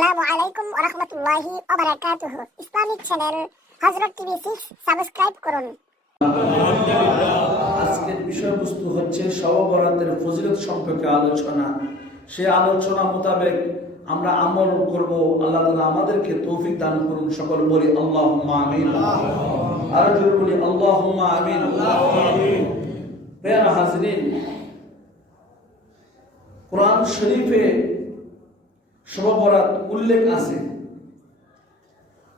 আসসালামু আলাইকুম ওয়া রাহমাতুল্লাহি ওয়া বারাকাতুহু। ইসলামিক চ্যানেল হযরত টিভি 6 সাবস্ক্রাইব করুন। আজকের বিষয়বস্তু হচ্ছে শবে বরাতের ফজিলত সম্পর্কে আলোচনা। সেই আলোচনা মোতাবেক আমরা আমল করব। আল্লাহ তাআলা আমাদেরকে তৌফিক দান করুন। সকল বলি আল্লাহুম্মা আমিন। আর জোরে বলি আল্লাহুম্মা আমিন। প্রিয় হাজরিন, কোরআন শরীফে শবে বরাত উল্লেখ আছে,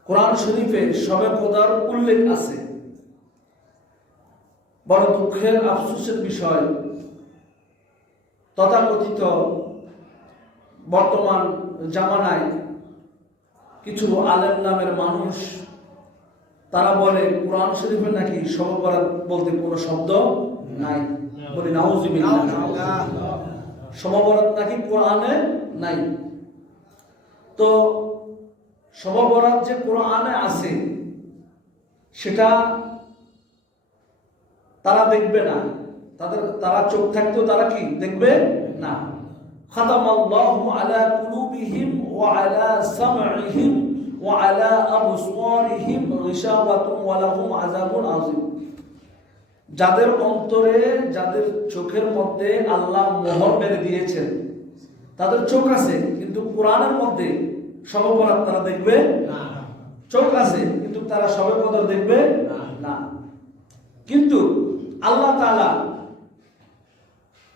কোরআন শরীফে শবে কদর উল্লেখ আছে। বড় দুঃখের আফসোসের বিষয়, তথাকথিত বর্তমান জামানায় কিছু আলেম নামের মানুষ তারা বলে কোরআন শরীফে নাকি শবে বরাত বলতে কোনো শব্দ নাই। বলি নাউযুবিল্লাহ, শবে বরাত নাকি কোরআনে নাই। তো শবে বরাত যে কোরআনে আছে সেটা তারা দেখবে না, তারা চোখ থাকতেও তারা কি দেখবে না। খাতামাল্লাহু আলা কুলুবিহিম ওয়া আলা সামঈহিম ওয়া আলা আবসারিহিম গিশাওয়াতুন ওয়া লাহুম আযাবুন আযীম। যাদের অন্তরে, যাদের চোখের মধ্যে আল্লাহ মোহর মেরে দিয়েছেন, তাদের চোখ আছে কিন্তু কোরআনের মধ্যে শবে বরাত তারা দেখবে না। চোখ আছে কিন্তু তারা শবে কদর দেখবে না। কিন্তু আল্লাহ তাআলা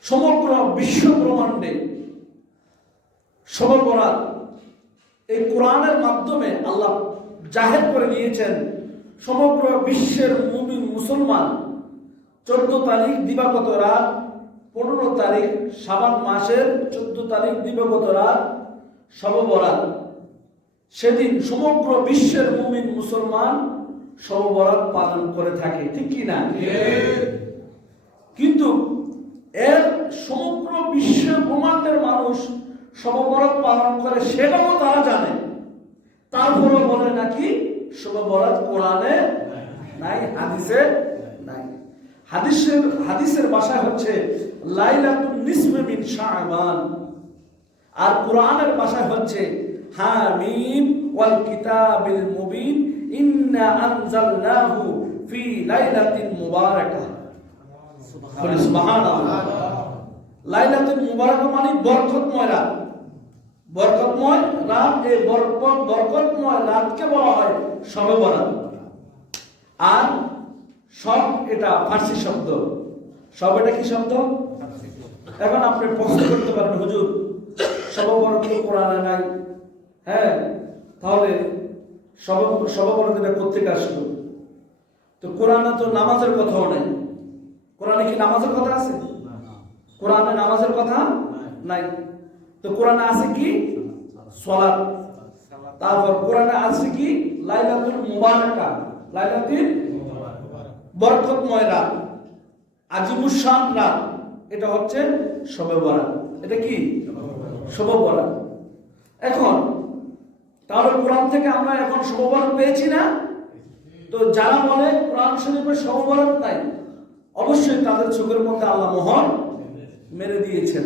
সমগ্র বিশ্ব ব্রহ্মাণ্ডে শবে বরাত এই কোরআনের মাধ্যমে আল্লাহ জাহের করে নিয়েছেন। সমগ্র বিশ্বের মুমিন মুসলমান 14 তারিখ দিবাগত রাত, 15 তারিখ শাবান মাসের 14 তারিখ দিবাগত রাত শবে বরাত। সেদিন সমগ্র বিশ্বের মুমিন মুসলমান শবে বরাত পালন করে থাকে, ঠিক কি না? কিন্তু এর সমগ্র বিশ্বের ব্রহ্মাণ্ডের মানুষ শবে বরাত পালন করে সেটাও তারা জানে, তারপরে বলে নাকি শবে বরাত কোরআনে নাই, হাদিসে নাই। হাদিসের ভাষা হচ্ছে লাইলাতুন নিসফি মিন শাবান, আর কোরআনের ভাষা হচ্ছে হামিম ওয়াল কিতাবিল মুবিন ইন্না আনজালনাহু ফি লাইলাতিন মুবারাকাহ। সুবহানাল্লাহ। লাইলাতুল মুবারাকা মানে বরকতময় রাত। বরকতময় রাত, এই বরকতময় রাতকে বলা হয় শবে বরাত। আর সব এটা ফার্সি শব্দ। সব এটা কি শব্দ? এখন আপনি প্রশ্ন করতে পারেন, হুজুর শবে বরাত তো কোরআনে নাই, হ্যাঁ তাহলে শবে বরাত এটা কোত্থেকে আসলো? তো কোরআনে তো নামাজের কথাও নাই। কোরআনে কি নামাজের কথা আছে? কোরআনে নামাজের কথা নাই। তো কোরআনে আছে কি? সালাত। তারপর কোরআনে আছে কি? লাইলাতুল মুবারাকা, লাইলাতুল বরকতময় রাত, আজিমুশ শান রাত, এটা হচ্ছে শবে বরাত। এটা কি? শবে বরাত। এখন তাহলে কোরআন থেকে আমরা এখন শবে বরাত পেয়েছি না? তো যারা বলে কোরআন শরীফে শবে বরাত নাই, অবশ্যই তাদের চোখের মধ্যে আল্লাহ মোহর মেরে দিয়েছেন,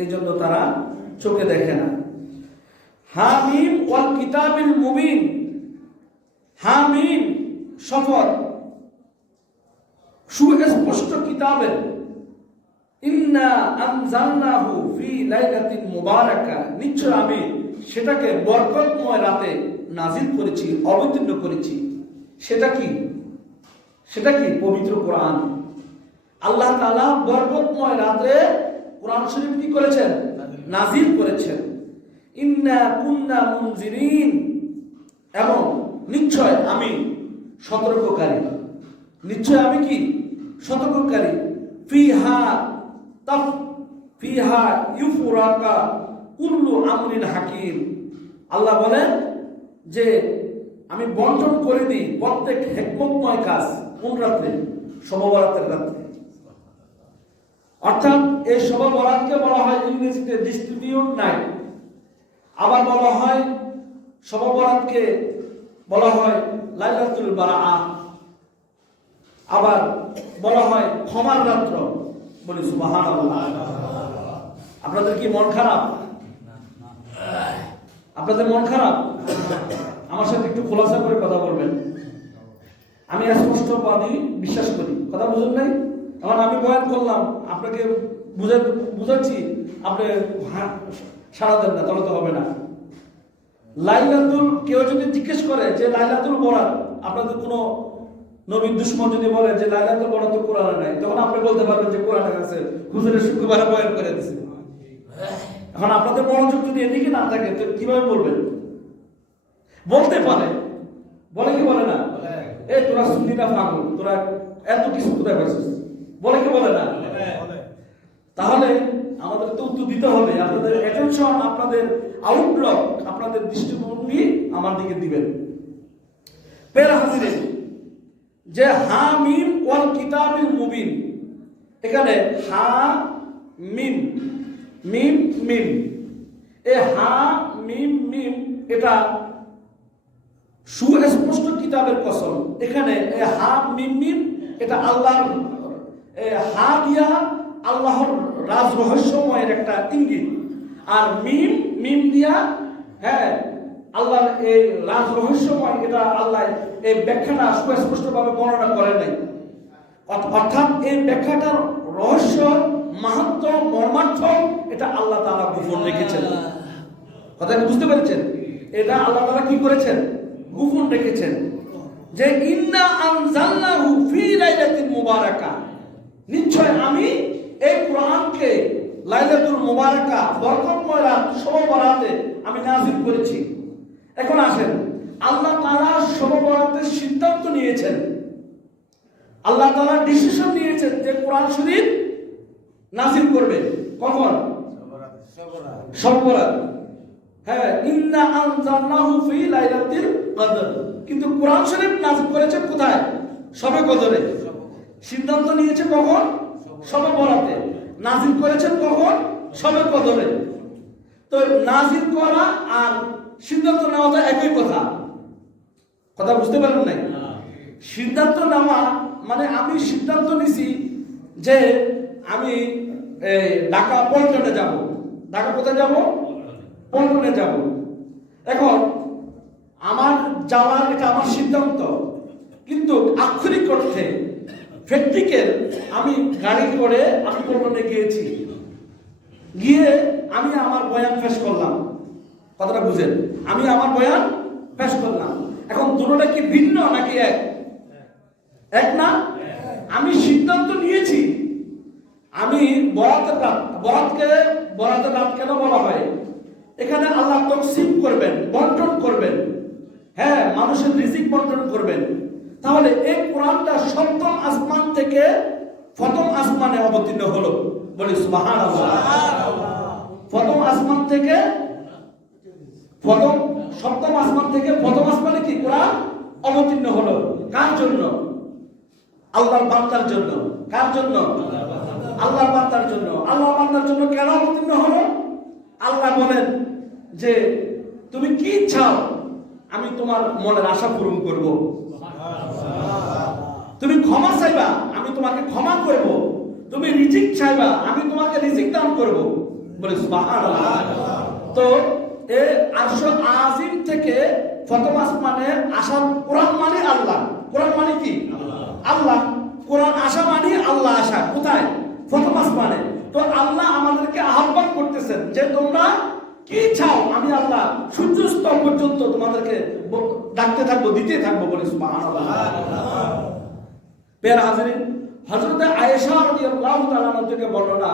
এই জন্য তারা চোখে দেখে না। হামিম ওয়াল কিতাবিল মুবিন, হামিম শপথ সুস্পষ্ট কিতাবের, ইন্না আনজালনাহু ফি লাইলাতিন মুবারাকা, নিশ্চয় আমি সেটাকে বরকতময় রাতে নাজিল করেছি, অবতীর্ণ করেছি। সেটা কি? সেটা কি? পবিত্র কোরআন। আল্লাহ তাআলা বরকতময় রাতে কোরআন শরীফ কি করেছেন? নাজিল করেছেন। ইন্না কুন্না মুনজিরিন, এবং নিশ্চয় আমি সতর্ককারী। নিশ্চয় আমি কি? সতর্ককারী। ফিহা ইউফরাকা কুল্লু আমরিন হাকিম। আল্লাহ বলেন যে আমি বন্টন করে দিই প্রত্যেক হিকমতময় কাজ। কোন রাত্রে? শবে বরাতের রাত্রে। অর্থাৎ এই শবে বরাতকে বলা হয় ইংরেজিতে ডিস্ট্রিবিউট নাইট। আবার বলা হয় শবে বরাতকে বলা হয় লাইলাতুল বারাআহ। আবার বলা হয় ক্ষমার রাত্র। বলি সুবহানাল্লাহ। আপনাদের কি মন খারাপ? আপনাদের মন খারাপ? আমার সাথে একটু খোলাসা করে কথা বলবেন। আমি স্পষ্টবাদী বিশ্বাস করি, কথা বুঝুন নাই? এখন আমি বয়ান করলাম, আপনাকে বুঝাচ্ছি, আপনি সাড়া দেন না, তাহলে তো হবে না। লাইলাতুল, কেউ যদি জিজ্ঞেস করে যে লাইলাতুল বরাত, আপনাদের কোনো নবীর দুশ্মন যদি বলে যে লাইলাতুল বরাত তো কোরআনে নাই, তখন আপনি বলতে পারবেন যে কোরআনে আছে, হুজুরের শুক্রবারে বয়ান করে দিয়েছে। এখন আপনাদের মনোযোগ যদি এদিকে না থাকে তো কিভাবে বলবেন? বলতে পারে, বলে কি বলে না? এই তোরা সুন্নিরা পাগল, তোরা এত কিছু কোথায় পাইছিস, বলে কি বলে না? তাহলে আমাদের তো উত্তর দিতে হবে। আপনাদের অ্যাটেনশন, আপনাদের আউটলুক, আপনাদের দৃষ্টিভঙ্গি আমার দিকে দিবেন। পেরা হাজিরে যে হা মিম ওয়াল কিতাবিল মুবিন, এখানে হা মিম, মিম মিম, এ হা মিম মিম এটা সুস্পষ্ট কিতাবের কসম। এখানে হা মিম মিম এটা আল্লাহর, হা দিয়া আল্লাহর রাজ রহস্যময়ের একটা ইঙ্গিত, আর মিম মিম দিয়া আল্লাহর এই রাজ রহস্যময়, এটা আল্লাহ এই ব্যাখ্যাটা সুস্পষ্টভাবে বর্ণনা করেন নাই। অর্থাৎ এই ব্যাখ্যাটার রহস্য, মাহাত্ম্য, মর্মার্থ এটা আল্লাহ তাআলা গোপন রেখেছেন। কথা বুঝতে পেরেছেন? এটা আল্লাহ তাআলা কি করেছেন? গোপন রেখেছেন। যে ইন্না আনজালনাহু ফি লাইলাতিন মুবারাকা, নিশ্চয় আমি এই কোরআনকে লাইলাতুল মুবারাকা, বরকতময় রাত, শবে বরাতে আমি নাযিল করেছি। এখন আসেন, আল্লাহ তাআলা শবে বরাতের সিদ্ধান্ত নিয়েছেন, আল্লাহ তাআলা ডিসিশন নিয়েছেন যে কোরআন শরীফ নাযিল করবে কখন? শবে বরাত। ইন্না আনজালনাহু ফি লাইলাতিল কদর, কিন্তু কোরআন শরীফ নাযিল করেছে কোথায়? শবে কদরে। সিদ্ধান্ত নিয়েছে কখন? শবে বরাতে। নাযিল করেছেন কখন? শবে কদরে। তো নাযিল করা আর সিদ্ধান্ত নেওয়াটা একই কথা, কথা বুঝতে পারেন নাই? সিদ্ধান্ত নেওয়া মানে আমি সিদ্ধান্ত নিছি যে আমি ঢাকা পল্টনে যাব। ঢাকা কোথায় যাব? পল্টনে যাব। এখন আমার যাওয়ার এটা আমার সিদ্ধান্ত, কিন্তু আক্ষরিক অর্থে প্র্যাকটিক্যাল আমি গাড়ি করে আমি পল্টনে গিয়েছি, গিয়ে আমি আমার বয়ান পেশ করলাম। কথাটা বুঝেন? আমি আমার বয়ান পেশ করলাম। এখন দুটোটা কি ভিন্ন নাকি এক? এক না? আমি সিদ্ধান্ত নিয়েছি, আমি বরাতের রাত, বরাতের রাত কেন বলা হয়? এখানে আল্লাহ তকসিম করবেন, বন্টন করবেন, মানুষের রিজিক বন্টন করবেন। তাহলে এই কোরআনটা সপ্তম আসমান থেকে প্রথম আসমানে অবতীর্ণ হলো, বলি সুবহানাল্লাহ। প্রথম আসমান থেকে সপ্তম আসমান থেকে প্রথম আসমানে কি কোরআন অবতীর্ণ হলো? কার জন্য? আল্লাহর বান্দার জন্য। কার জন্য? আল্লাহর বান্দার জন্য। আল্লাহর বান্দার জন্য কেন অবতীর্ণ হলো? আল্লাহ বলেন যে তুমি কি চাও আমি তোমার মনের আশা পূরণ করব। তুমি ক্ষমা চাইবা আমি তোমাকে ক্ষমা করব। তুমি রিজিক চাইবা আমি তোমাকে রিজিক দান করব, বলে সুবহানাল্লাহ। তো এই আরশ আজিম থেকে প্রথম আসমানে আসা কোরআন মানে আল্লাহ। কোরআন মানে কি? আল্লাহ। কোরআন আসা মানে আল্লাহ আসা। কোথায়? প্রথম আসমানে। তো আল্লাহ আমাদেরকে আহ্বান করতেছেন যে তোমরা কি চাও আমি আল্লাহ সূর্যাস্ত পর্যন্ত তোমাদেরকে ডাকতে থাকবো, দিতে থাকবো, বলে সুবহানাল্লাহ। প্রিয় হাজিরিন, হযরত আয়েশা রাদিয়াল্লাহু তাআলা থেকে বর্ণনা,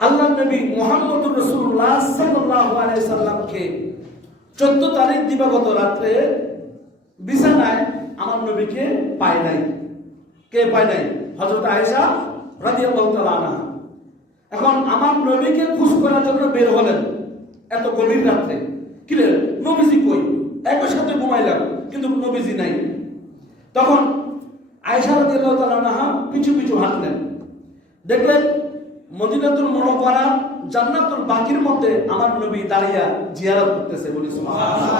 আল্লাহর নবী মুহাম্মদুর রাসূলুল্লাহ সাল্লাল্লাহু আলাইহি সাল্লামকে 14 তারিখ দিবাগত রাতে বিছানায় আমার নবীকে পায় নাই। কে পায় নাই? হযরত আয়েশা রাদিয়াল্লাহু তাআলা আনহা। এখন আমার নবীকে খোঁজ করার জন্য বের হলেন এত গভীর রাতে। কি রে নবীজি কই? একই সাথে ঘুমাইলাম কিন্তু নবীজি নাই। তখন আয়েশা রাদিয়াল্লাহু তাআলা আনহা পিছু পিছু হাঁটলেন, দেখলেন মদিনাতুল মুনাওয়ারা জান্নাতুল বাকির মধ্যে আমার নবী দাঁড়িয়ে জিয়ারত করতেছে, বলি সুবহানাল্লাহ।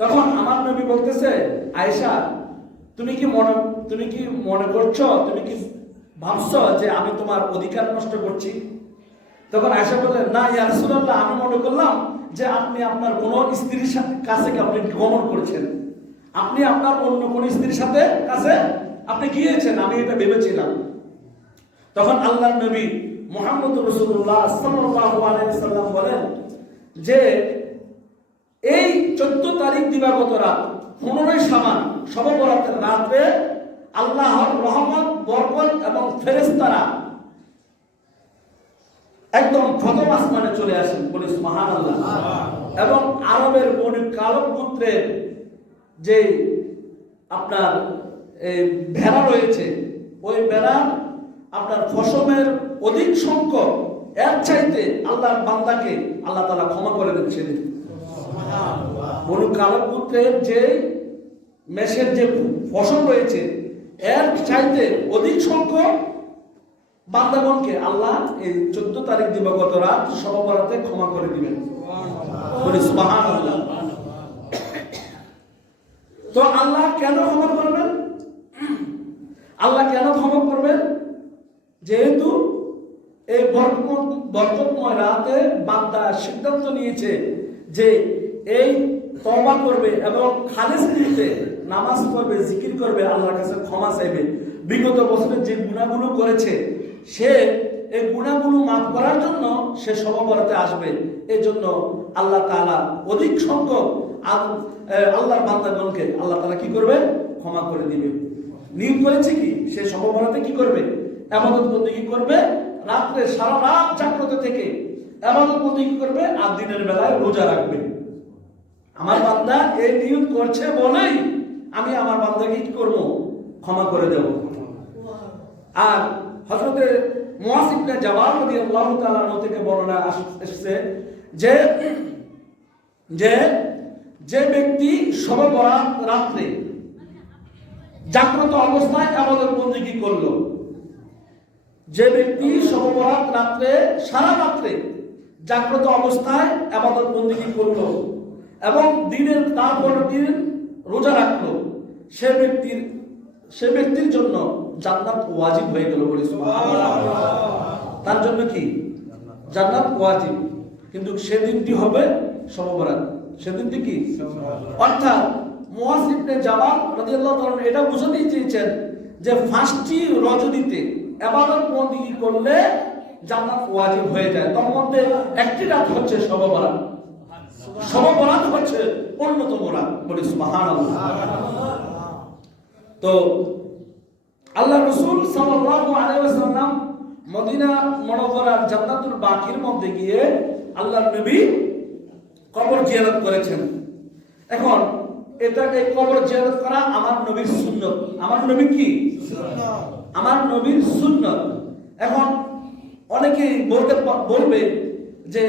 তখন আমার নবী বলতেছে, আয়েশা তুমি কি মনে করছো, তুমি কি ভাবছো যে আমি তোমার অধিকার নষ্ট করছি? তখন আয়েশা বললেন, না ইয়া রাসূলুল্লাহ, আমি মনে করলাম যে আপনি আপনার কোন স্ত্রীর কাছে আপনি গমন করেছেন, আপনি আপনার অন্য কোন স্ত্রীর সাথে কাছে আপনি গিয়েছেন, আমি এটা ভেবেছিলাম। তখন আল্লাহর নবী মুহাম্মদুর রাসূলুল্লাহ সাল্লাল্লাহু আলাইহি ওয়াসাল্লাম বলেন যে এই 14 তারিখ দিবাগত রাত 15 শাবান শবে বরাতের রাতে আল্লাহর রহমত, বরকত এবং ফেরেশতারা একদম প্রথম আসমানে চলে আসেন, বলে সুবহানাল্লাহ। এবং আরবের বনি কালব গোত্রের যে আপনার এই ভেড়া রয়েছে, ওই ভেড়া আপনার ফসমের অধিক সংখ্যক এর চাইতে আল্লাহর বান্দাকে আল্লাহ তাআলা ক্ষমা করে দেন সেদিন। বনি কালব গোত্রের যে মেষের যে ফসল রয়েছে এর চাইতে অধিক সংখ্যক বান্দাগণকে আল্লাহ এই 14 তারিখ দিবাগত রাত শবে বরাতে ক্ষমা করে দিবেন, বলি সুবহানাল্লাহ। তো আল্লাহ কেন ক্ষমা করবেন? আল্লাহ কেন ক্ষমা করবেন? যেহেতু এই বরকতময় রাতে বান্দা সিদ্ধান্ত নিয়েছে যে এই তওবা করবে এবং খালেস নিতে নামাজ পড়বে, জিকির করবে, আল্লাহর কাছে ক্ষমা চাইবে। বিগত বছরে যে গুনাহগুলো করেছে সে এই গুনাহগুলো মাফ করার জন্য সে শবে বরাতে আসবে। এই জন্য আল্লাহ তাআলা অধিক সংখ্যক আল্লাহর বান্দাগণকে আল্লাহ তাআলা কি করবে? ক্ষমা করে দিবে। নিয়ম করেছে কি সে শবে বরাতে কি করবে? ইবাদত বন্দেগী করবে, রাতে সারা রাত জাগ্রত থেকে ইবাদত বন্দেগী করবে, আর দিনের বেলায় রোজা রাখবে। আমার বান্দা এই নিয়ত করছে বলেই আমি আমার বান্দাকে কি করব? ক্ষমা করে দেব। আর হযরতে মুআয ইবনে জাবাল রাদিয়াল্লাহু তাআলা থেকে বর্ণনা এসেছে যে যে যে ব্যক্তি শবে বরাত রাতে জাগ্রত অবস্থায় ইবাদত বন্দেগী করলো, যে ব্যক্তি শবে বরাত রাতে সারা রাতে জাগ্রত অবস্থায় ইবাদত বন্দেগী করলো এবং দিনের তারপর দিন রোজা রাখলো, সে ব্যক্তির জন্য জান্নাত ওয়াজিব হয়ে গেল, বলি সুবহানাল্লাহ। তার জন্য কি জান্নাত ওয়াজিব, কিন্তু সেদিনটি হবে শবে বরাত, সেদিনটি কি অর্থাৎ মুআয ইবনে জাবাল রাদিয়াল্লাহু তাআলা এটা বুঝাতেই চেয়েছেন যে 5টি রজনীতে ইবাদত বন্দেগী করলে জান্নাত ওয়াজিব হয়ে যায়। তার মধ্যে একটি রাত হচ্ছে শবে বরাত। শবে বরাত হচ্ছে অন্যতম রাত, বলি সুবহানাল্লাহ। তো আল্লাহ রাসূল সাল্লাল্লাহু আলাইহি ওয়াসাল্লাম মদিনা মুনাওয়ারার জান্নাতুল বাকির মধ্যে গিয়ে আল্লাহর নবী কবর জিয়ারত করেছেন। এখন এই কবর জিয়ারত করা আমার নবীর সুন্নাত। আমার নবী কি সুন্নাত? আমার নবীর সুন্নাত। এখন অনেকেই বলবে যে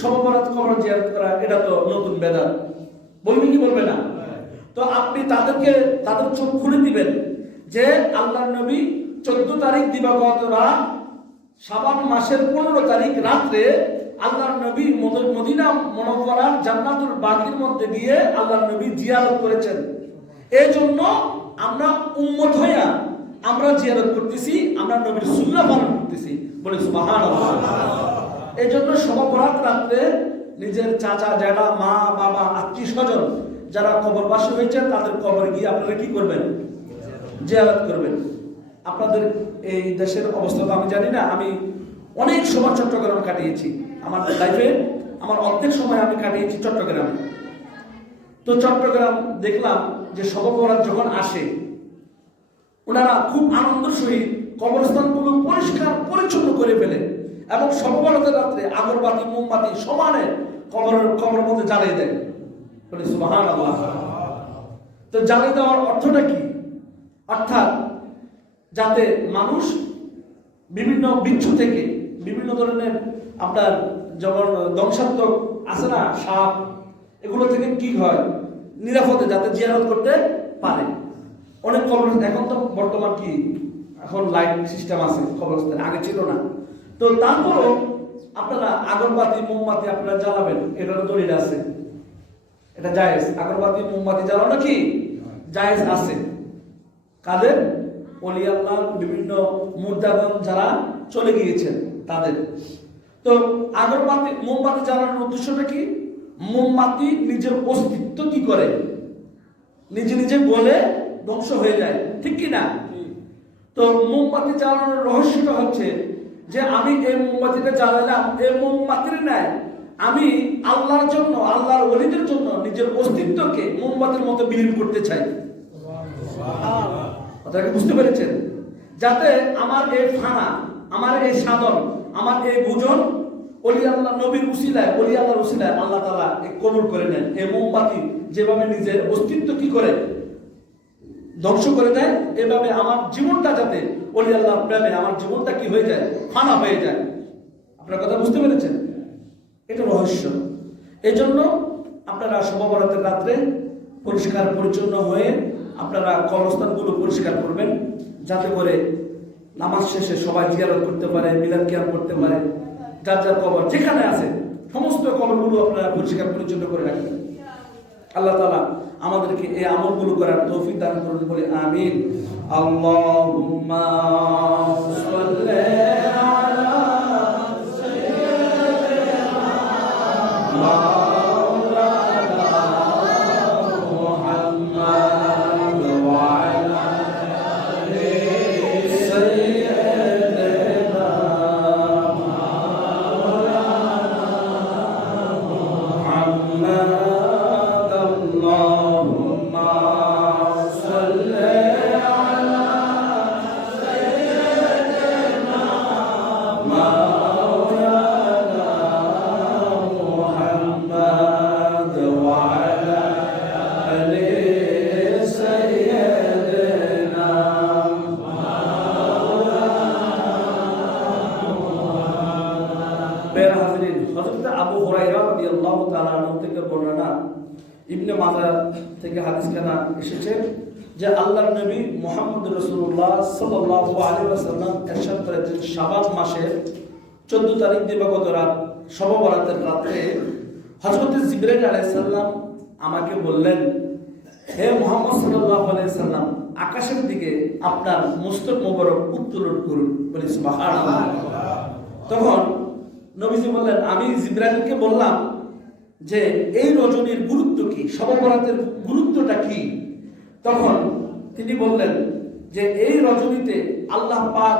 শবে বরাত কবর জিয়ারত করা এটা তো নতুন বেদাত, বলবে কি বলবে না? তো আপনি তাদের চোখ খুলে দিবেন যে আল্লাহর নবী 14 তারিখ দিবাগত রাত শাবান মাসের 15 তারিখ রাতে আল্লাহর নবী মদিনা মুনাওয়ারার জান্নাতুল বাকির মধ্যে গিয়ে আল্লাহর নবী জিয়ারত করেছেন। এই জন্য আমরা উম্মত হইয়া আমরা জিয়ারত করতেছি, আমরা নবীর সুন্নাহ পালন করতেছি, বলি সুবহানাল্লাহ। এই জন্য শবে বরাত রাতে নিজের চাচা, জ্যাঠা, মা, বাবা, আত্মীয় স্বজন যারা কবরবাসী হয়েছে তাদের কবর গিয়ে আপনারা কি করবেন? জিয়ারত করবেন। আপনাদের এই দেশের অবস্থা তো আমি জানি না, আমি অনেক সময় চট্টগ্রাম কাটিয়েছি। আমার লাইফে আমার অর্ধেক সময় আমি কাটিয়েছি চট্টগ্রামে। তো চট্টগ্রাম দেখলাম যে শবে বরাত যখন আসে ওনারা খুব আনন্দের সহিত কবরস্থানগুলো পরিষ্কার পরিচ্ছন্ন করে ফেলে এবং শবে বরাতের রাত্রে আগরবাতি, মোমবাতি সমানে কবরের মধ্যে জ্বালিয়ে দেয়, বলে সুবহানাল্লাহ। তো জ্বালিয়ে দেওয়ার অর্থটা কি? অর্থাৎ যাতে মানুষ বিভিন্ন বিচ্ছু থেকে, বিভিন্ন ধরনের আপনার যেমন ধ্বংসাত্মক আছে না সাপ, এগুলো থেকে কি হয় নিরাপদে যাতে জিয়ারত করতে পারে। অনেক কবর এখন তো বর্তমান কি এখন লাইট সিস্টেম আছে কবরস্থানে, আগে ছিল না। তো তারপরও আপনারা আগরবাতি, মোমবাতি আপনারা জ্বালাবেন, এটার দলিল আছে, এটা জায়েজ। আগরবাতি, মোমবাতি জ্বালানো কি জায়েজ আছে। কাদের? ওলি আল্লাহ, বিভিন্ন মুর্দাগণ যারা চলে গিয়েছেন তাদের। তো আগরবাতি মোমবাতি জ্বালানোর উদ্দেশ্যটা কি? মোমবাতি নিজের অস্তিত্ব কি করে, নিজে নিজে গলে ধ্বংস হয়ে যায়, ঠিক কি না? তো মোমবাতি জ্বালানোর রহস্যটা হচ্ছে যে আমি এই মোমবাতিটা জ্বালালাম, এই মোমবাতির ন্যায় আমি আল্লাহর জন্য, আল্লাহর ওলিদের জন্য নিজের অস্তিত্বকে মোমবাতির মতো বিলীন করতে চাই। কথাটা বুঝতে পেরেছেন? যাতে আমার এই ফানা, আমার এই সাধন, আমার এই ভোজন ওলি আল্লাহ নবীর উসিলায়, ওলি আল্লাহর উসিলায় আল্লাহ তাআলা কবুল করে নেন। এই মোমবাতি যেভাবে নিজের অস্তিত্ব কি করে ধ্বংস করে দেয়, এভাবে আমার জীবনটা যাতে ওলি আল্লাহর প্রেমে আমার জীবনটা কি হয়ে যায়, ফানা হয়ে যায়। আপনার কথা বুঝতে পেরেছেন? এটা রহস্য। এই জন্য আপনারা শবে বরাতের রাত্রে পরিষ্কার পরিচ্ছন্ন হয়ে আপনারা কবরস্থানগুলো পরিষ্কার করবেন, যাতে করে নামাজ শেষে সবাই জিয়ারত করতে পারে, মিলাদ কিয়াম করতে পারে। যার যার কবর যেখানে আছে সমস্ত কবরগুলো আপনারা পরিষ্কার পরিচ্ছন্ন করে রাখবেন। আল্লাহ তাআলা আমাদেরকে এই আমলগুলো করার তৌফিক দান করুন বলে আমিন। আল্লাহুম্মা সাল্লি আলা সাইয়্যিদিনা মুহাম্মাদ ওয়া আলা আলি সাইয়্যিদিনা মুহাম্মাদ। আবু হুরায়রা রাদিয়াল্লাহু তাআলা আনহু থেকে বর্ণনা, ইবনে মাজাহ থেকে হাদিস খানা এসেছে যে আল্লাহর নবী মুহাম্মদ রাসূলুল্লাহ সাল্লাল্লাহু আলাইহি ওয়াসাল্লাম ইরশাদ করেছেন, শাবান মাসের 14 তারিখ দিবাগত রাত শবে বরাতের রাতে হযরত জিবরাইল আলাইহিস সালাম আমাকে বললেন, হে মুহাম্মদ সাল্লাল্লাহু আলাইহি সাল্লাম, আকাশের দিকে আপনার মস্তক মোবারক উত্তোলন করুন। বলি সুবহানাল্লাহ। তখন নবীজি বললেন, আমি জিবরাইলকে বললাম যে এই রজনীর গুরুত্ব কি, শবে বরাতের গুরুত্বটা কি? তখন তিনি বললেন যে এই রজনীতে আল্লাহ পাক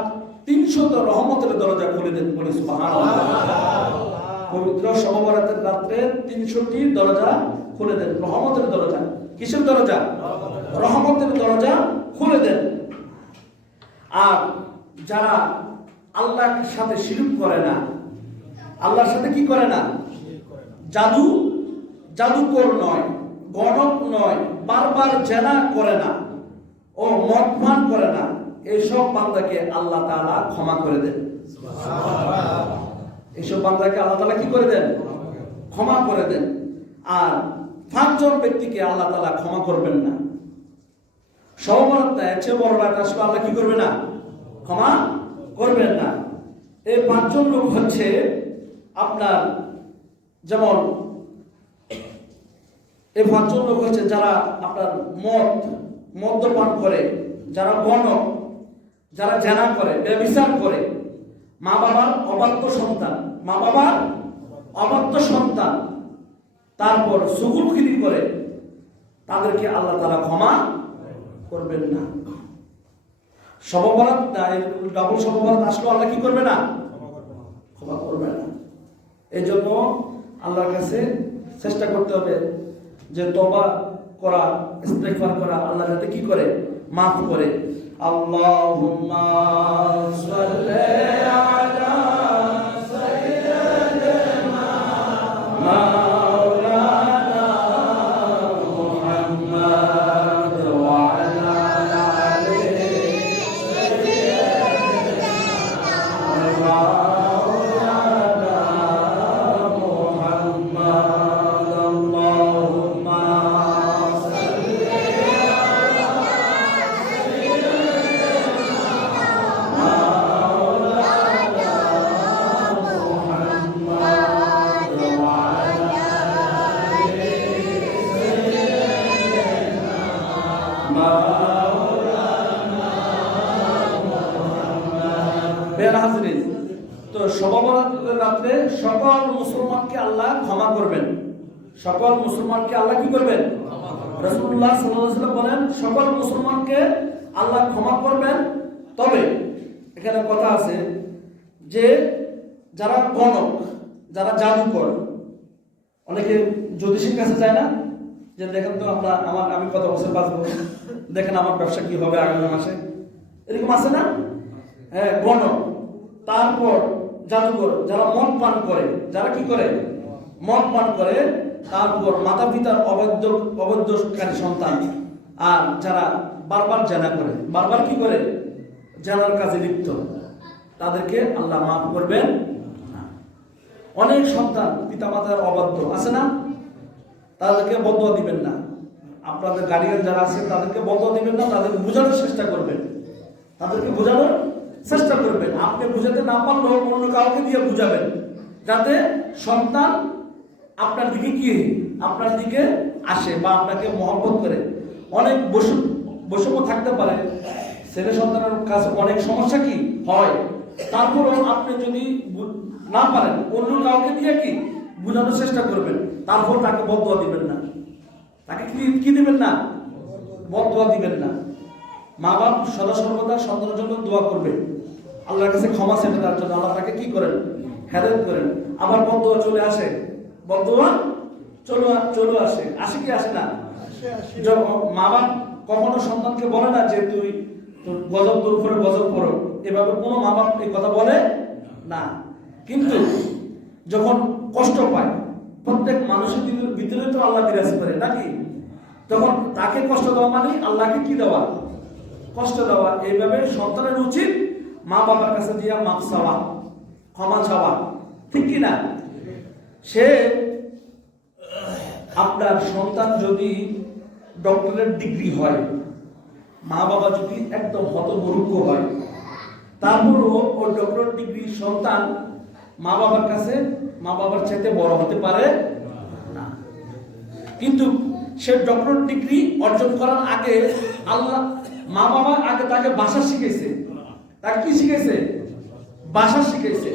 300 রহমতের দরজা খুলে দেন। বলি সুবহানাল্লাহ। পবিত্র শবে বরাতের রাতে 300টি দরজা খুলে দেন, রহমতের দরজা। কিসের দরজা? রহমতের দরজা খুলে দেন। আর যারা আল্লাহর সাথে শিরক করে না, আল্লাহর সাথে কি করে না, জাদুকর নয়, গণক নয়, বারবার জেনা করে না, ও মদ পান করে না, এইসব বান্দাকে আল্লাহ তাআলা ক্ষমা করে দেন। এইসব বান্দাকে আল্লাহ তাআলা কি করে দেন? ক্ষমা করে দেন। আর 5 জন ব্যক্তিকে আল্লাহ তাআলা ক্ষমা করবেন না। শবে বরাত এর চেয়ে বড় রাত আসলে আল্লাহ কি করবে না? ক্ষমা করবেন না। এই 5 জন লোক হচ্ছে আপনার, যেমন এই 5 জন লোক হচ্ছে যারা আপনার মদ্যপান করে, যারা গণক, যারা জেনা করে, ব্যভিচার করে, মা বাবার অবাধ্য সন্তান, তারপর সুগুলখিরি করে, তাদেরকে আল্লাহ তাআলা ক্ষমা করবেন না। শবে বরাত ডাবল শবে বরাত আসলে আল্লাহ কি করবে না? ক্ষমা করবে না। এই জন্য আল্লাহর কাছে চেষ্টা করতে হবে যে তওবা করা, ইস্তেগফার করা, আল্লাহ যাতে কি করে? মাফ করে। আল্লাহুম্মা সাল্লি আলা সাইয়্যিদিনা মাওলানা মুহাম্মাদ ওয়া আলা আলি সাইয়্যিদিনা তারপরে সকল মুসলমানকে আল্লাহ ক্ষমা করবেন। সকল মুসলমানকে আল্লাহ কি করবেন? রাসূলুল্লাহ সাল্লাল্লাহু আলাইহি ওয়াসাল্লাম বলেন সকল মুসলমানকে আল্লাহ ক্ষমা করবেন। তবে এখানে কথা আছে যে যারা গণক, যারা জাদুকর, অনেকে জ্যোতিষীর কাছে যায় না, যে দেখেন তো আমি কত বছর বাঁচবো, দেখেন আমার ব্যবসা কি হবে আগামী মাসে, এরকম আছে না? হ্যাঁ, গণক। তারপর জাদুকর, যারা মদ পান করে, যারা কি করে? মদ পান করে। তারপর মাতা পিতার অবৈধকারী সন্তান, আর যারা বারবার জেনা করে, বারবার কি করে? জেনার কাজে লিপ্ত, তাদেরকে আল্লাহ মাফ করবেন না। অনেক সন্তান পিতা মাতার অবাধ্য আছে না, তাদেরকে বদয়া দিবেন না। আপনাদের গার্ডিয়ান যারা আছে তাদেরকে বদয়া দিবেন না, তাদেরকে বোঝানোর চেষ্টা করবেন, তাদেরকে বোঝানোর চেষ্টা করবেন। আপনি বুঝাতে না পারলেও অন্য কাউকে দিয়ে বুঝাবেন, যাতে সন্তান আপনার দিকে কি, আপনার দিকে আসে বা আপনাকে মহব্বত করে। অনেক বৈষম্য থাকতে পারে, ছেলে সন্তানের কাছে অনেক সমস্যা কি হয়, তারপরেও আপনি যদি না পারেন অন্য কাউকে দিয়ে কি বোঝানোর চেষ্টা করবেন। তারপর তাকে বদয়া দিবেন না, তাকে কি দিবেন না? বদয়া দিবেন না। মা বাপ সদা সর্বদা সন্তানের জন্য দোয়া করবে, আল্লাহর কাছে ক্ষমা চেয়ে তার জন্য। আল্লাহ তাকে কি করেন? হেদায়েত করেন। আবার বদয়া চলে আসে, বদয়া চলে আসে, আসে কি আসে না? মা বাপ কখনো সন্তানকে বলে না যে তুই গজব তোর উপরে গজব পড়ো, এভাবে কোনো মা বাপ এই কথা বলে না। কিন্তু যখন কষ্ট পায়, প্রত্যেক মানুষের ভিতরে তো আল্লাহ বিরাজ করে নাকি, তখন তাকে কষ্ট দেওয়া মানে আল্লাহকে কি দেওয়া? কষ্ট দেওয়া। এইভাবে সন্তানের উচিত মা বাবার কাছে দিয়া মাপ চাওয়া, ক্ষমা চাওয়া, ঠিক কি না? সে আপনার সন্তান যদি ডক্টরের ডিগ্রি হয়, মা বাবা যদি একদম হতমূর্খ হয়, তারপরও ওই ডক্টরের ডিগ্রি সন্তান মা বাবার কাছে, মা বাবার চাইতে বড় হতে পারে না। কিন্তু সে ডক্টর ডিগ্রি অর্জন করার আগে আল্লাহ, মা বাবা আগে তাকে ভাষা শিখেছে। তাকে কি শিখেছে? ভাষা শিখেছে।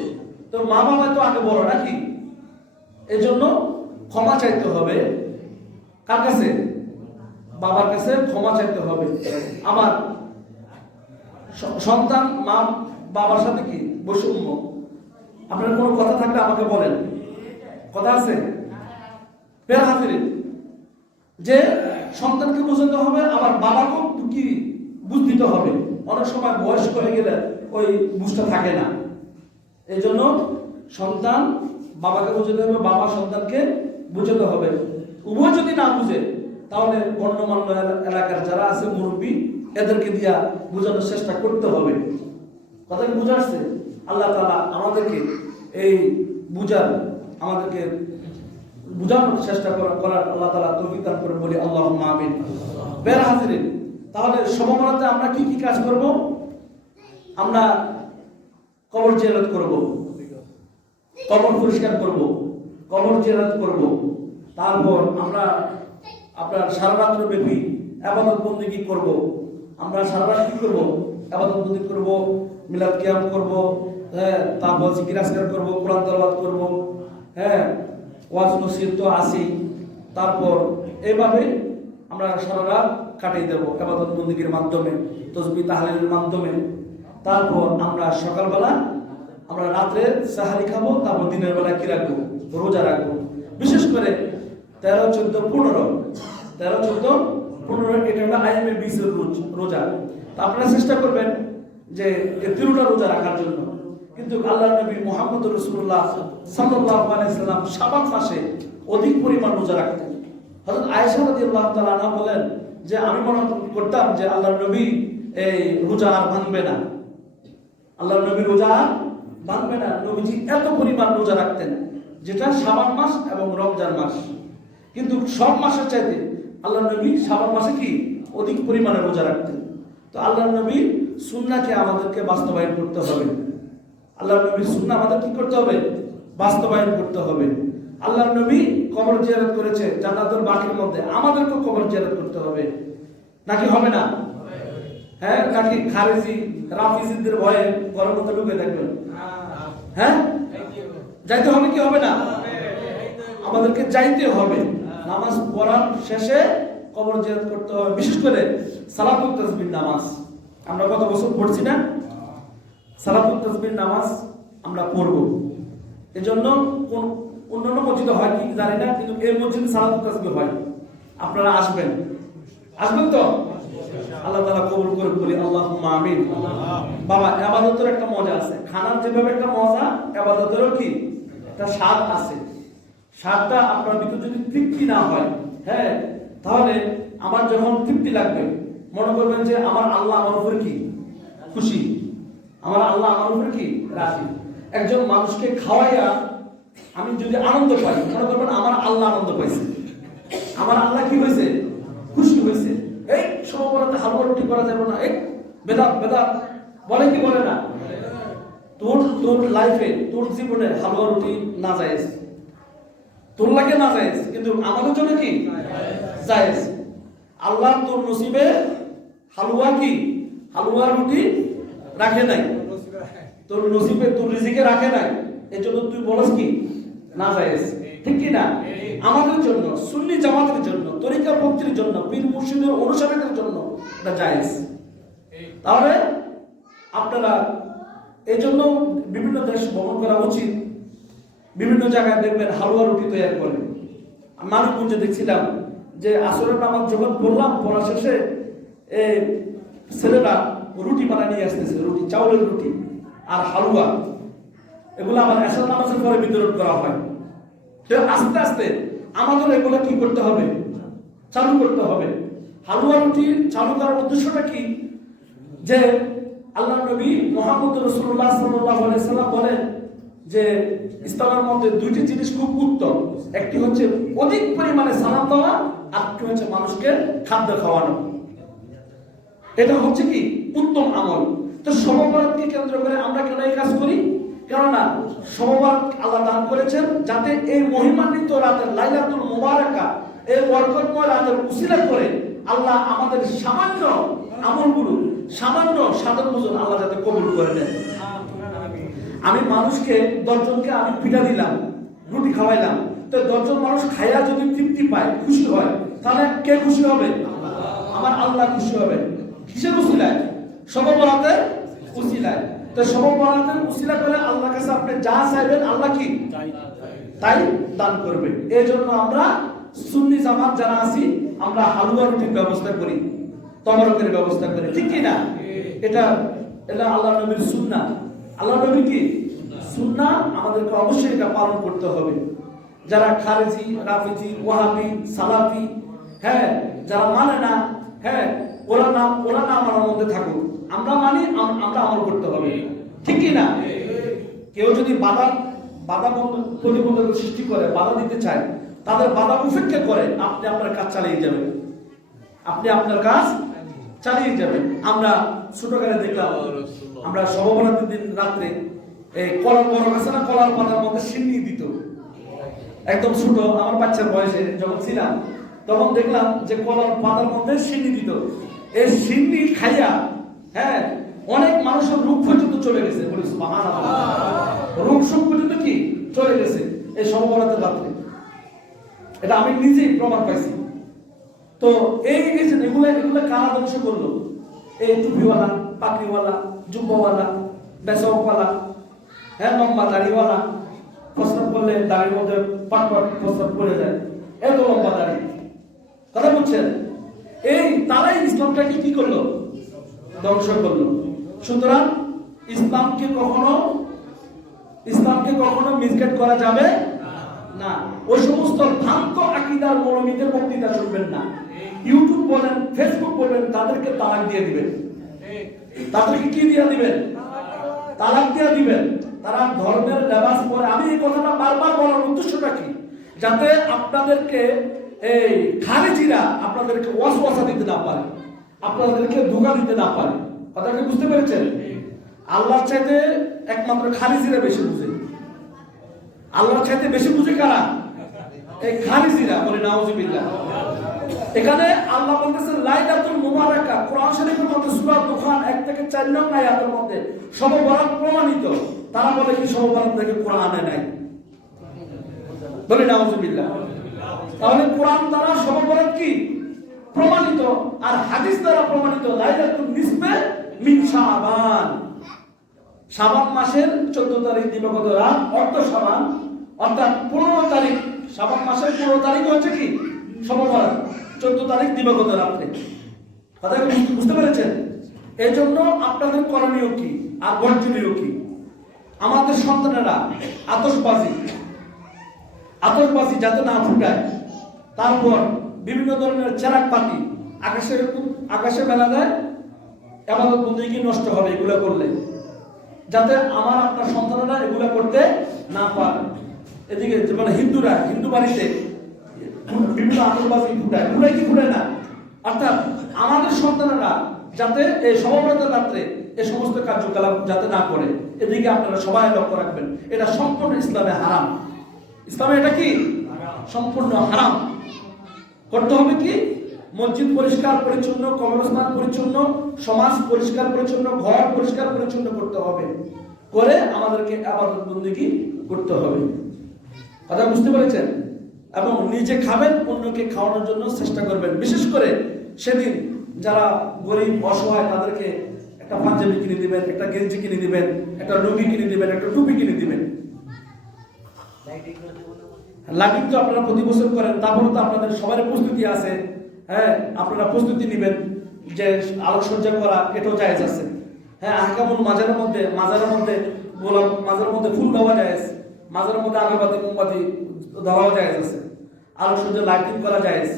তো মা বাবা তো আগে বড় নাকি, এজন্য ক্ষমা চাইতে হবে কার কাছে? বাবার কাছে ক্ষমা চাইতে হবে। আমার সন্তান মা বাবার সাথে কি বৈষম্য? আপনার কোনো কথা থাকলে আমাকে বলেন, কথা আছে? বের হাজির যে সন্তানকে বোঝাতে হবে, আবার বাবাকেও কি বুঝ দিতে হবে। অনেক সময় বয়স্ক হয়ে গেলে ওই বুঝটা থাকে না, এই জন্য সন্তান বাবাকে বোঝাতে হবে, বাবা সন্তানকে বুঝাতে হবে। উভয় যদি না বুঝে, তাহলে গণ্যমান্য এলাকার যারা আছে মুরব্বী, এদেরকে দিয়া বোঝানোর চেষ্টা করতে হবে। কথা কি বুঝা আসছে? আল্লাহ তাআলা আমাদেরকে এই আমাদেরকে বুঝানোর চেষ্টা করার আল্লাহ তাআলা তৌফিক দান করে, বলি আল্লাহুম্মা আমিন। বের হাজিরিন, তাহলে শবে আমরা কি কি কাজ করব? আমরা কবর জিয়ারত করব, কবর পরিষ্কার করব, কবর জিয়ারত করব। তারপর আমরা আপনার সারা রাত্র ব্যাপী ইবাদত বন্দেগী করব। আমরা সারা রাত কি করব? ইবাদত বন্দেগী করব, মিলাদ কিয়াম করব, হ্যাঁ, তারপর জিকির আজকার করব, কোরআন তেলাওয়াত করব, হ্যাঁ, ওয়াজ নসিহত তো আছেই। তারপর এইভাবে আমরা সারা রাত কাটিয়ে দেব ইবাদত বন্দেগীর মাধ্যমে, তাসবিহ তাহলিলের মাধ্যমে। তারপর আমরা সকালবেলা, আমরা রাত্রে সাহারি খাবো, তারপর দিনের বেলা কি রাখবো? রোজা রাখবো। বিশেষ করে 13, 14, 15, 13, 14, 15 এটা হলো আইএমএ 20 রোজা। তা আপনারা চেষ্টা করবেন যে এই 13টা রোজা রাখার জন্য। কিন্তু আল্লাহর নবী মুহাম্মদ রাসূলুল্লাহ সাল্লাল্লাহু আলাইহি সাল্লাম শাবান মাসে অধিক পরিমাণ রোজা রাখতেন। হযরত আয়েশা রাদিয়াল্লাহু তাআলা আনহা বলেন যে আমি মনে করতাম যে আল্লাহর নবী এই রোজা আর ভাঙবে না, আল্লাহর নবী রোজা ভাঙবে না। নবীজি এত পরিমাণ রোজা রাখতেন, যেটা শাবান মাস এবং রমজান মাস। কিন্তু সব মাসের চাইতে আল্লাহর নবী শাবান মাসে কি অধিক পরিমাণে রোজা রাখতেন। তো আল্লাহর নবীর সুন্নাহকে আমাদেরকে বাস্তবায়ন করতে হবে। আল্লাহর নবীর সুন্নাহ আমাদের কি করতে হবে? বাস্তবায়ন করতে হবে। আল্লাহর নবী কবর জিয়ারত করেছে জান্নাতুল বাকির মধ্যে, আমাদেরকেও কবর জিয়ারত করতে হবে, নাকি হবে না? হ্যাঁ, নাকি খারেজি রাফিজিদের ভয়ে ঘরের মধ্যে ঢুকে থাকবেন? হ্যাঁ, যাইতে হবে কি হবে না? আমাদেরকে যাইতে হবে। নামাজ পড়ার শেষে কবর জিয়ারত করতে হবে। বিশেষ করে সালাতুত তাসবিহ নামাজ আমরা গত বছর পড়ছি না? সালাতুত তাসবিহ নামাজ আমরা পড়ব। এজন্য কোন অন্যান্য মসজিদে হয় কি জানি না, কিন্তু এই মসজিদে সালাতুত তাসবিহ হয়। আপনারা আসবেন তো? আল্লাহ তাআলা কবুল করে বলি আল্লাহুম্মা আমিন। বাবা, ইবাদতের একটা মজা আছে। খানার যেভাবে একটা মজা, ইবাদতেরও কি একটা স্বাদ আছে। স্বাদটা আপনার ভিতরে যদি তৃপ্তি না হয়, হ্যাঁ, তাহলে আমার যখন তৃপ্তি লাগবে মনে করবেন যে আমার আল্লাহ আমার উপরে কি খুশি, আমার আল্লাহ আমার উপরে কি রাজি। একজন মানুষকে খাওয়াইয়া আমি যদি আনন্দ পাই, মনে করবেন আমার আল্লাহ আনন্দ পাইছে, আমার আল্লাহ কি হয়েছে, খুশি হয়েছে। এই সমবরাতে হালুয়া রুটি করা যাবে না, এই বেদাত বলে কি বলে না? তোর লাইফে, তোর জীবনে হালুয়া রুটি না জায়েজ, তোর লাগে না জায়েজ, কিন্তু আমাদের জন্য কি জায়েজ। আল্লাহ তোর নসিবে হালুয়া কি হালুয়া রুটি রাখে নাই, তোর নসিবে তোর রিজিকে রাখে নাই, এজন্য তুই বলস কি না জায়েজ, ঠিক কি না? আমাদের জন্য, সুন্নি জামাতের জন্য, তরিকা পন্থীর জন্য, পীর মুর্শিদের অনুসারীদের জন্য এটা জায়েজ। তাহলে আপনারা এই জন্য বিভিন্ন দেশ ভ্রমণ করা উচিত। বিভিন্ন জায়গায় দেখবেন হালুয়া রুটি তৈরি করে। মানিকগঞ্জে দেখছিলাম যে আসরের নামাজ যখন পড়লাম, পড়া শেষে ছেলেরা রুটি বানিয়ে নিয়ে আসতেছে, রুটি, চাউলের রুটি আর হালুয়া, এগুলো আমার আসর নামাজের পরে বিতরণ করা হয়। আস্তে আস্তে আমাদের এগুলো কি করতে হবে, চালু করতে হবে। হালুয়া রুটি চালু করার উদ্দেশ্যটা কি? যে আল্লাহ নবী মুহাম্মদ রাসূলুল্লাহ সাল্লাল্লাহু আলাইহি সাল্লাম বলেন যে ইসলামের মধ্যে দুইটি জিনিস খুব উত্তম। একটি হচ্ছে অধিক পরিমাণে সালাম দেওয়া, আর একটি হচ্ছে মানুষকে খাদ্য খাওয়ানো। এটা হচ্ছে কি উত্তম আমল। তো শবে-বরাতকে কেন্দ্র করে আমরা কেন এই কাজ করি? কেননা শবে-বরাত আল্লাহ দান করেছেন যাতে এই মহিমান্বিত রাতের লাইলাতুল মুবারাকা, এই বরকতময় রাতের উসিলা করে আল্লাহ আমাদের সামান্য আমলগুলো, সামান্য সাধারণ ভোজন আল্লাহ যাতে কবুল করে নেন। আমি মানুষকে 10 জনকে আমি পিঠা দিলাম, রুটি খাওয়াইলাম, তো 10 জন মানুষ খাইয়া যদি তৃপ্তি পায়, খুশি হয়, তাহলে কে খুশি হবে? আমার আল্লাহ খুশি হবে। কিসের উসিলায়? শবে-বরাতের উসিলায়। তো শবে-বরাতের উসিলা করে আল্লাহর কাছে আপনি যা চাইবেন আল্লাহ কি তাই দান করবে। এই জন্য আমরা সুন্নি জামাত যারা আছি, আমরা হালুয়া রুটির ব্যবস্থা করি, তবরকের ব্যবস্থা করি, ঠিক কি না? এটা আল্লাহ নবীর সুন্নাহ। আল্লাহ নবী কি সুন্নাহ, আমাদেরকে অবশ্যই এটা পালন করতে হবে। যারা খারেজি, রাফিজি, ওয়াহাবি, সালাফি, হ্যাঁ, যারা মানে না, হ্যাঁ, ওরা না আমার মধ্যে থাকুক, আমরা মানি, আমরা আমল করতে হবে, ঠিক কি না? কেউ যদি বাধা প্রতিবন্ধক সৃষ্টি করে, বাধা দিতে চায়, তাদের বাধা উপেক্ষা করে আপনি আপনার কাজ চালিয়ে যাবেন, আপনি আপনার কাজ চালিয়ে যাবেন। আমরা ছোটকালে দেখলাম, আমরা শবে-বরাতের দিন রাত্রে কলার বড় আছে না, কলার পাতার মধ্যে সিন্নি দিত। একদম ছোট, আমার বাচ্চার বয়সে যখন ছিলাম তখন দেখলাম যে কলার পাতার মধ্যে সিন্নি দিত। এই সিন্নি খাইয়া, হ্যাঁ, অনেক মানুষের রোগ পর্যন্ত চলে গেছে। বলি সুবহানাল্লাহ, রোগ শোক পর্যন্ত কি চলে গেছে এই শবে-বরাতের রাত্রে। এটা আমি নিজেই প্রমাণ পাইছি। তো এই যে এগুলো কারা ধ্বংস করলো? এই টুপিওয়ালা, পাগড়িওয়ালা, জুব্বাওয়ালা, বেসওয়ালা, হ্যাঁ, লম্বা দাড়িওয়ালা, প্রস্তাব করলে দাড়ির মধ্যে পাট প্রস্তাব করে যায়, এত লম্বা দাড়ি, কথা বলছেন? এই তারাই ইসলামটাকে কি করলো? ধ্বংস করলো। সুতরাং ইসলামকে কখনো মিসগাইড করা যাবে না। ওই সমস্ত ভ্রান্ত আকীদার মৌলবীদের বক্তৃতা শুনবেন না। ইউটিউব বলেন, ফেসবুক বলেন, তাদেরকে তালাক দিয়ে দিবেন। তাদেরকে কি দিয়ে দিবেন? তালাক দিয়ে দিবেন। তারা ধর্মের লেবাস পরে। আমি এই কথাটা বারবার বলার উদ্দেশ্যটা কি? যাতে আপনাদেরকে এই খারিজিরা আপনাদেরকে ওয়াসওয়াসা দিতে না পারে, আপনাদেরকে ধোঁকা দিতে না পারে। কথাটা বুঝতে পেরেছেন? আল্লাহর চাইতে একমাত্র খারিজিরা বেশি বুঝে। আল্লাহর চাইতে বেশি বুঝে কারা? এই খারিজিরা। বলে নাউজুবিল্লাহ। এখানে আল্লাহ বলতেছেন লাইলাতুল মুবারাকা, কোরআন শরীফের মধ্যে সূরা দুখান 1 থেকে 4 নং আয়াতের মধ্যে শবে-বরাত প্রমাণিত। তারা বলে কি শবে-বরাত থেকে কোরআনে নাই? বলি নাউজুবিল্লাহ। তাহলে কোরআন দ্বারা শবে বরাত কি প্রমাণিত, আর হাদিস দ্বারা প্রমাণিত লাইলাতুন নিসফে মিন শাবান। শাবান মাসের 14 তারিখ দিবাগত রাত অর্ধ শাবান, অর্থাৎ 15 তারিখ, শাবান মাসের 15 তারিখ হচ্ছে কি শবে বরাত, 14 তারিখ দিবাগত রাত্রে। কথা বুঝতে পেরেছেন? এই জন্য আপনাদের করণীয় কি আর বর্জনীয় কি? আমাদের সন্তানেরা আতশবাজি যাতে না ফুটায়, তারপর বিভিন্ন ধরনের চেরাক পাতি আকাশে মেলা দেয়, এবাদত বন্দেগী নষ্ট হবে এগুলো করলে, যাতে আমার আপনার সন্তানেরা এগুলা করতে না পারে। এদিকে মানে হিন্দু বাড়িতে বিভিন্ন আতশবাজি ফুটায় কি ফুটায় না, অর্থাৎ আমাদের সন্তানেরা যাতে এই শবে বরাতের রাত্রে এই সমস্ত কার্যকলাপ যাতে না করে, এদিকে আপনারা সবাই লক্ষ্য রাখবেন। এটা সম্পূর্ণ ইসলামে হারাম। ইসলামে এটা কি সম্পূর্ণ হারাম। করতে হবে কি মসজিদ পরিষ্কার পরিচ্ছন্ন, কবরস্থান পরিচ্ছন্ন, সমাজ পরিষ্কার পরিচ্ছন্ন, ঘর পরিষ্কার পরিচ্ছন্ন করতে হবে, করে আমাদেরকে ইবাদত বন্দেগী করতে হবে। কথা বুঝতে পেরেছেন? এবং নিজে খাবেন, অন্যকে খাওয়ানোর জন্য চেষ্টা করবেন। বিশেষ করে সেদিন যারা গরিব অসহায় তাদেরকে একটা পাঞ্জাবি কিনে দিবেন, একটা গেঞ্জি কিনে দিবেন, একটা লুঙ্গি কিনে দিবেন, একটা টুপি কিনে দিবেন। লাইটিং তো আপনারা প্রতি বছর করেন, তারপরে তো আপনাদের সবার প্রস্তুতি আছে। হ্যাঁ, আপনারা প্রস্তুতি নেবেন যে আলোকসজ্জা করা, এটাও জায়েজ আছে। হ্যাঁ, আহকামুল মাজারের মধ্যে গোলাপ, মাজারের মধ্যে ফুল দেওয়া জায়েজ, মাজারের মধ্যে আগরবাতি মোমবাতি দেওয়া জায়েজ আছে, আলোকসজ্জা লাইটিং করা জায়েজ।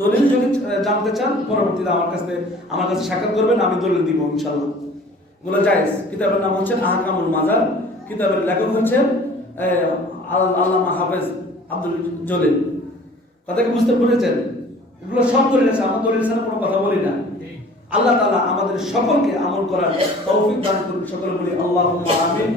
দলিল যদি জানতে চান পরবর্তীতে আমার কাছে সাক্ষাৎ করবেন, আমি দলিল দিব ইনশাআল্লাহ। এগুলো জায়েজ। কিতাবের নাম হচ্ছে আহকামুল মাজার, কিতাবের লেখক হচ্ছেন আল্লামা হাফেজ আব্দুল জলিল। কথা কি বুঝতে পেরেছেন? এগুলো সব দলিল আছে, আমার দলিল ছাড়া কোনো কথা বলি না। আল্লাহ তাআলা আমাদের সকলকে আমল করার তৌফিক দান করুন। সকলে বলি আল্লাহুম্মা আমিন।